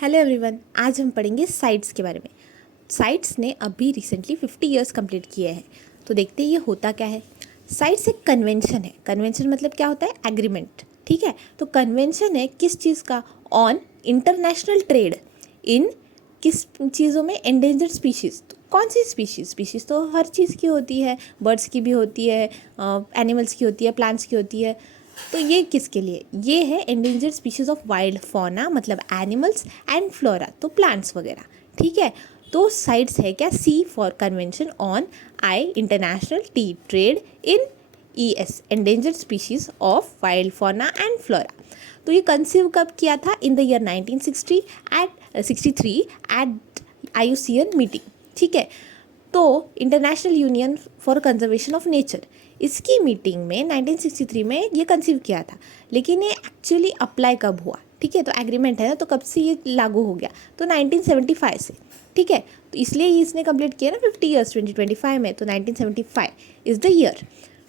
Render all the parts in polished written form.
Hello everyone, आज हम पढ़ेंगे साइट्स के बारे में। साइट्स ने अभी रिसेंटली 50 इयर्स कंप्लीट किए हैं। तो देखते हैं ये होता क्या है। साइट्स एक कन्वेंशन है। कन्वेंशन मतलब क्या होता है? एग्रीमेंट। ठीक है, तो कन्वेंशन है किस चीज़ का? ऑन इंटरनेशनल ट्रेड इन किस चीज़ों में? Endangered species. तो कौन सी स्पीशीज़ तो हर चीज़ की होती है, बर्ड्स की भी होती है, एनिमल्स की होती है, प्लांट्स की होती है। तो ये किसके लिए? ये है endangered species of wild fauna, मतलब एनिमल्स, एंड फ्लोरा, तो प्लांट्स वगैरह। ठीक है, तो साइट्स है क्या? C for convention on I international T trade in ES endangered species of wild fauna and flora. तो ये कंसीव कब किया था? In the year 1960 at 63 at IUCN meeting. ठीक है, तो international union for conservation of nature, इसकी meeting में 1963 में ये कंसीव किया था। लेकिन ये एक्चुअली अप्लाई कब हुआ? ठीक है, तो एग्रीमेंट है ना, तो कब से ये लागू हो गया? तो 1975 से। ठीक है, तो इसलिए इसने कंप्लीट किया ना 50 ईयर्स 2025 में, तो 1975 is the year.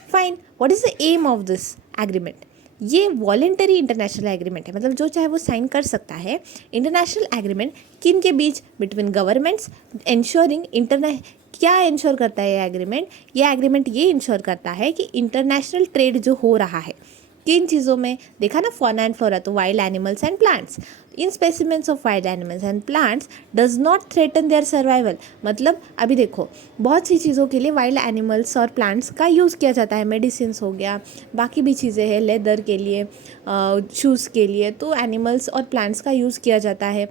Fine, what is the aim of this agreement? ये वॉलेंटरी इंटरनेशनल एग्रीमेंट है, मतलब जो चाहे वो साइन कर सकता है। इंटरनेशनल एग्रीमेंट किन के बीच? बिटवीन गवर्नमेंट्स, इंश्योरिंग क्या इंश्योर करता है ये एग्रीमेंट? ये एग्रीमेंट ये इंश्योर करता है कि इंटरनेशनल ट्रेड जो हो रहा है किन चीज़ों में? देखा ना, फौना एंड फ्लोरा, तो wild animals and plants. In specimens of wild animals and plants does not threaten their survival. मतलब अभी देखो, बहुत सी चीज़ों के लिए वाइल्ड एनिमल्स और प्लांट्स का यूज़ किया जाता है। मेडिसिन्स हो गया, बाकी भी चीज़ें हैं, लेदर के लिए, शूज़ के लिए, तो एनिमल्स और प्लांट्स का यूज़ किया जाता है।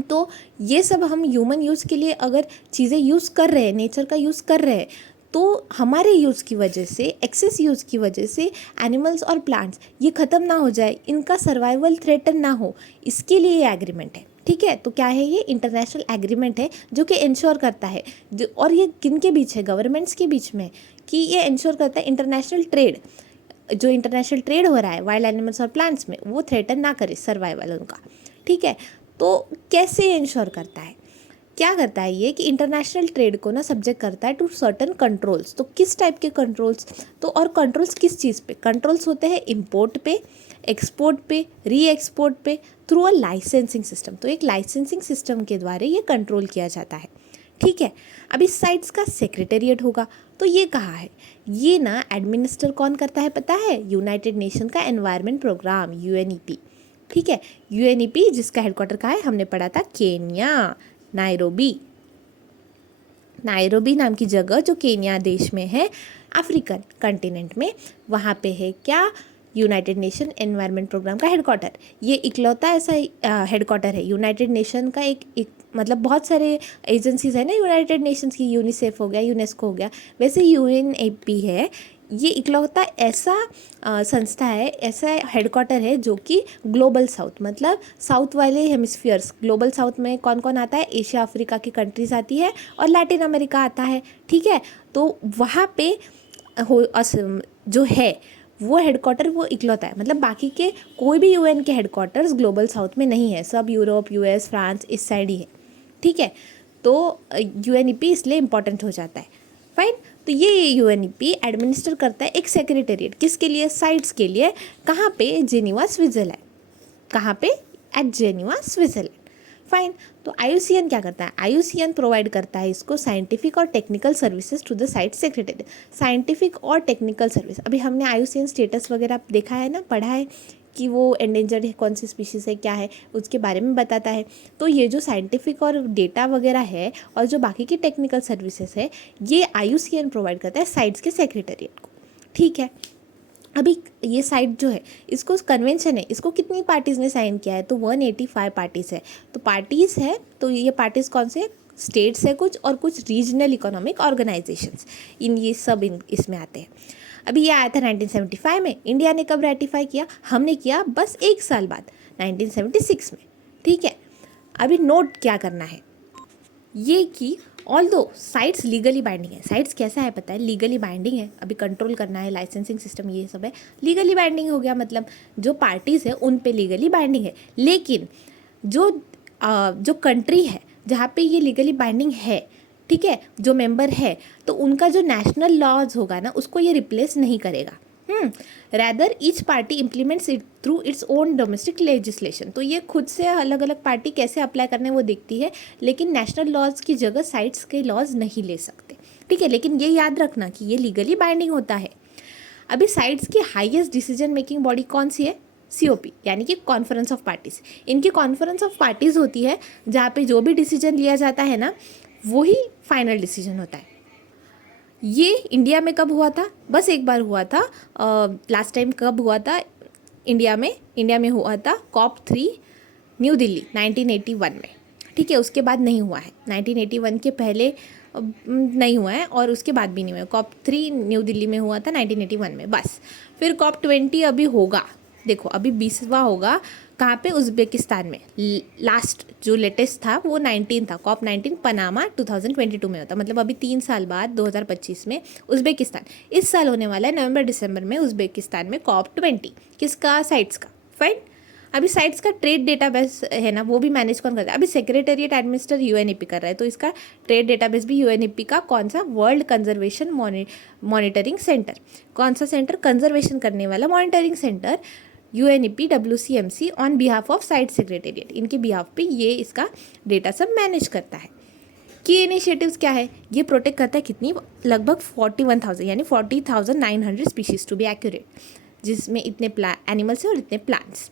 तो ये सब हम ह्यूमन यूज़ के लिए अगर चीज़ें यूज़ कर रहे हैं, नेचर का यूज़ कर रहे हैं, तो हमारे यूज़ की वजह से, एक्सेस यूज़ की वजह से एनिमल्स और प्लांट्स ये ख़त्म ना हो जाए, इनका सर्वाइवल थ्रेटन ना हो, इसके लिए ये एग्रीमेंट है। ठीक है, तो क्या है ये? इंटरनेशनल एग्रीमेंट है जो कि इंश्योर करता है, और ये किन के बीच है? गवर्नमेंट्स के बीच में, कि ये इंश्योर करता है इंटरनेशनल ट्रेड, जो इंटरनेशनल ट्रेड हो रहा है वाइल्ड एनिमल्स और प्लांट्स में, वो थ्रेटन ना करे सर्वाइवल उनका। ठीक है, तो कैसे इंश्योर करता है? क्या करता है ये कि इंटरनेशनल ट्रेड को ना सब्जेक्ट करता है टू सर्टन कंट्रोल्स। तो किस टाइप के कंट्रोल्स? तो और कंट्रोल्स किस चीज़ पे? कंट्रोल्स होते हैं इंपोर्ट पे, एक्सपोर्ट पे, री एक्सपोर्ट पे, थ्रू अ लाइसेंसिंग सिस्टम। तो एक लाइसेंसिंग सिस्टम के द्वारा ये कंट्रोल किया जाता है। ठीक है, अब इस साइट्स का सेक्रेटेरिएट होगा। तो ये कहाँ है? ये ना एडमिनिस्टर कौन करता है पता है? यूनाइटेड नेशन का एनवायरनमेंट प्रोग्राम, UNEP। ठीक है, UNEP जिसका हेडक्वार्टर कहाँ है? हमने पढ़ा था केन्या, नायरोबी। नायरोबी नाम की जगह जो केन्या देश में है, अफ्रीकन कंटिनेंट में, वहाँ पे है क्या? यूनाइटेड नेशन एनवायरनमेंट प्रोग्राम का हेडक्वार्टर। ये इकलौता ऐसा हेडक्वार्टर है यूनाइटेड नेशन का। एक मतलब बहुत सारे एजेंसीज है ना यूनाइटेड नेशंस की, यूनिसेफ हो गया, यूनेस्को हो गया, वैसे UNEP है। ये इकलौता ऐसा संस्था है, ऐसा हेडक्वार्टर है जो कि ग्लोबल साउथ, मतलब साउथ वाले हेमिस्फीयर्स, ग्लोबल साउथ में कौन कौन आता है? एशिया अफ्रीका की कंट्रीज आती है और लैटिन अमेरिका आता है। ठीक है, तो वहाँ पे जो है वो हेडक्वार्टर वो इकलौता है, मतलब बाकी के कोई भी UN के हेडक्वार्टर्स ग्लोबल साउथ में नहीं है, सब यूरोप, US, फ्रांस इस साइड ही है। ठीक है, तो UNEP इसलिए इम्पॉर्टेंट हो जाता है। फाइन, तो ये UNEP एडमिनिस्टर करता है एक सेक्रेटेरिएट, किसके लिए? साइट्स के लिए। कहाँ पे? Geneva, Switzerland. कहाँ पे? At Geneva, Switzerland. फाइन, तो IUCN क्या करता है? IUCN प्रोवाइड करता है इसको साइंटिफिक और technical services to the CITES secretariat. Scientific और टेक्निकल सर्विस, अभी हमने IUCN स्टेटस वगैरह देखा है ना, पढ़ा है कि वो एंडेंजर्ड है, कौन सी स्पीशीज़ है, क्या है, उसके बारे में बताता है। तो ये जो साइंटिफिक और डेटा वगैरह है और जो बाकी की टेक्निकल सर्विसेज है, ये IUCN प्रोवाइड करता है साइट्स के सेक्रेटेरिएट को। ठीक है, अभी ये साइट जो है, इसको कन्वेंशन है, इसको कितनी पार्टीज़ ने साइन किया है? तो 185 पार्टीज़ है। तो पार्टीज़ है, तो ये पार्टीज़ कौन से? स्टेट्स है कुछ, और कुछ रीजनल इकोनॉमिक ऑर्गेनाइजेशंस, ये सब इसमें आते हैं। अभी ये आया था 1975 में। इंडिया ने कब रेटिफाई किया? हमने किया बस 1 साल बाद, 1976 में। ठीक है, अभी नोट क्या करना है ये कि ऑल्दो साइट्स लीगली बाइंडिंग है। साइट्स कैसा है पता है? लीगली बाइंडिंग है। अभी कंट्रोल करना है, लाइसेंसिंग सिस्टम ये सब है, लीगली बाइंडिंग हो गया, मतलब जो पार्टीज़ है उन पे लीगली बाइंडिंग है। लेकिन जो कंट्री है जहाँ पे ये लीगली बाइंडिंग है, ठीक है, जो मेंबर है, तो उनका जो नेशनल लॉज होगा ना, उसको ये रिप्लेस नहीं करेगा। Rather each party implements it through its own domestic legislation. तो ये खुद से अलग अलग पार्टी कैसे अप्लाई करने वो देखती है, लेकिन नेशनल लॉज की जगह साइट्स के लॉज नहीं ले सकते, ठीक है। लेकिन ये याद रखना कि ये लीगली बाइंडिंग होता है। अभी साइट्स की हाईएस्ट डिसीजन मेकिंग बॉडी कौन सी है? COP, यानी कि कॉन्फ्रेंस ऑफ पार्टीज। इनकी कॉन्फ्रेंस ऑफ पार्टीज होती है जहाँ पे जो भी डिसीजन लिया जाता है ना, वही फाइनल डिसीजन होता है। ये इंडिया में कब हुआ था? बस एक बार हुआ था। लास्ट टाइम कब हुआ था इंडिया में हुआ था COP3 न्यू दिल्ली 1981 में, ठीक है। उसके बाद नहीं हुआ है, 1981 के पहले नहीं हुआ है और उसके बाद भी नहीं हुआ है। COP3 न्यू दिल्ली में हुआ था 1981 में, बस। फिर COP20 अभी होगा, देखो अभी 20वां होगा। कहाँ पे? उज़्बेकिस्तान में। लास्ट जो लेटेस्ट था वो 19 था, COP19 पनामा 2022 में होता, मतलब अभी 3 साल बाद 2025 में उज़्बेकिस्तान। इस साल होने वाला है नवंबर दिसंबर में उज़्बेकिस्तान में COP20। किसका? साइट्स का। फाइन। अभी साइट्स का ट्रेड डेटाबेस है ना, वो भी मैनेज कौन करता है? अभी सेक्रेटेरिएट एडमिनिस्टर UNEP कर रहा है, तो इसका ट्रेड डेटाबेस भी UNEP का कौन सा? World conservation monitoring centre. कौन सा सेंटर? कंजर्वेशन करने वाला monitoring centre UNEP WCMC on behalf of site secretariat. इनके बिहाफ पे ये इसका डेटा सब मैनेज करता है। की इनिशिएटिव्स क्या है? ये प्रोटेक्ट करता है कितनी? लगभग 41,000 यानी 40,900 स्पीशीज़ टू बी एक्यूरेट, जिसमें इतने एनिमल्स हैं और इतने प्लांट्स।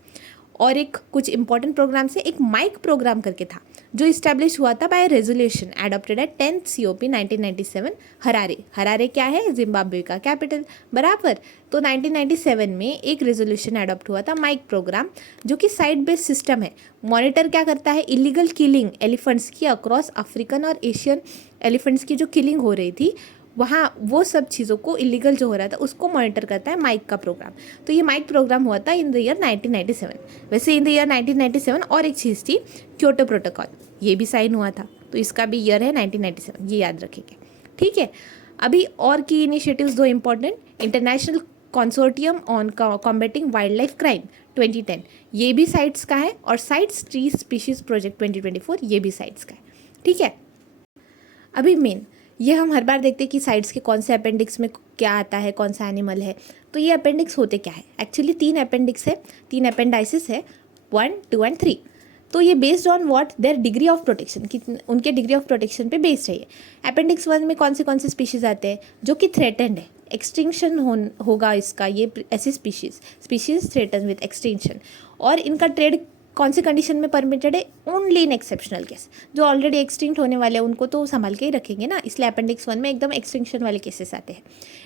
और एक कुछ इंपॉर्टेंट प्रोग्राम से एक माइक प्रोग्राम करके था, जो इस्टेब्लिश हुआ था by resolution adopted at 10th COP 1997 Harare क्या है? जिम्बाब्वे का कैपिटल, बराबर। तो 1997 में एक रेजोल्यूशन एडॉप्ट हुआ था माइक प्रोग्राम, जो कि साइट बेस्ड सिस्टम है। मॉनिटर क्या करता है? इलीगल किलिंग एलिफेंट्स की अक्रॉस अफ्रीकन और एशियन एलिफेंट्स की जो किलिंग हो रही थी वहाँ, वो सब चीज़ों को इलीगल जो हो रहा था उसको मॉनिटर करता है माइक का प्रोग्राम। तो ये माइक प्रोग्राम हुआ था इन द ईयर 1997। वैसे इन द ईयर 1997 और एक चीज़ थी, क्योटो प्रोटोकॉल, ये भी साइन हुआ था, तो इसका भी ईयर है 1997, ये याद रखेंगे, ठीक है। अभी और की इनिशिएटिव्स दो important, international consortium on combating wild life crime 2010, ये भी साइट्स का है। और साइट्स ट्री स्पीशीज़ प्रोजेक्ट 2024, ये भी साइट्स का है, ठीक है। अभी मेन ये हम हर बार देखते हैं कि साइट्स के कौन से अपेंडिक्स में क्या आता है, कौन सा एनिमल है। तो ये अपेंडिक्स होते क्या है? एक्चुअली 3 अपेंडिक्स है, 3 अपेंडाइसिस है, 1, 2 एंड 3। तो ये based on what? There degree of protection, कि उनके डिग्री ऑफ प्रोटेक्शन पे बेस्ड है ये। अपेंडिक्स 1 में कौन से स्पीशीज़ आते हैं? जो कि थ्रेटेंड है, एक्सटिंक्शन होगा इसका, ये ऐसी स्पीशीज़ थ्रेटन विद एक्सटिंक्शन। और इनका ट्रेड कौन से कंडीशन में परमिटेड है? Only in exceptional case. जो ऑलरेडी एक्सटिंक्ट होने वाले हैं उनको तो संभाल के ही रखेंगे ना, इसलिए अपेंडिक्स 1 में एकदम एक्सटिंक्शन वाले केसेस आते हैं।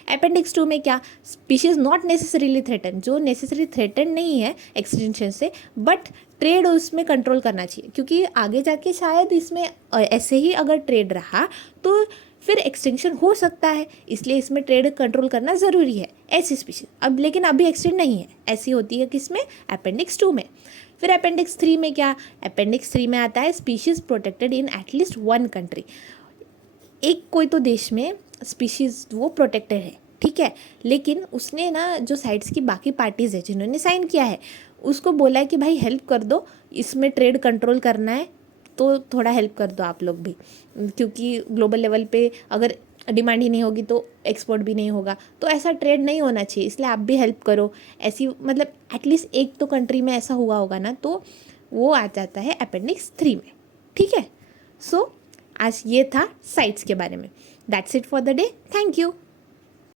अपेंडिक्स 2 में क्या? स्पीशीज़ नॉट नेसेसरीली थ्रेटन, जो नेसेसरी थ्रेटन नहीं है एक्सटिंक्शन से, बट ट्रेड उसमें कंट्रोल करना चाहिए, क्योंकि आगे जाके शायद इसमें ऐसे ही अगर ट्रेड रहा तो फिर एक्सटिंक्शन हो सकता है, इसलिए इसमें ट्रेड कंट्रोल करना ज़रूरी है, ऐसी स्पीशीज। अब लेकिन अभी एक्सटिंक्ट नहीं है, ऐसी होती है किसमें? अपेंडिक्स 2 में। फिर अपेंडिक्स 3 में क्या? अपेंडिक्स 3 में आता है species protected in at least 1 country, एक कोई तो देश में स्पीशीज़ वो प्रोटेक्टेड है, ठीक है। लेकिन उसने ना जो साइट्स की बाकी पार्टीज़ है जिन्होंने साइन किया है, उसको बोला है कि भाई हेल्प कर दो, इसमें ट्रेड कंट्रोल करना है, तो थोड़ा हेल्प कर दो आप लोग भी, क्योंकि ग्लोबल लेवल पे अगर डिमांड ही नहीं होगी तो एक्सपोर्ट भी नहीं होगा, तो ऐसा ट्रेड नहीं होना चाहिए, इसलिए आप भी हेल्प करो। ऐसी मतलब एटलीस्ट एक तो कंट्री में ऐसा हुआ होगा ना, तो वो आ जाता है अपेंडिक्स 3 में, ठीक है। सो आज ये था साइट्स के बारे में। That's it for the day, thank you.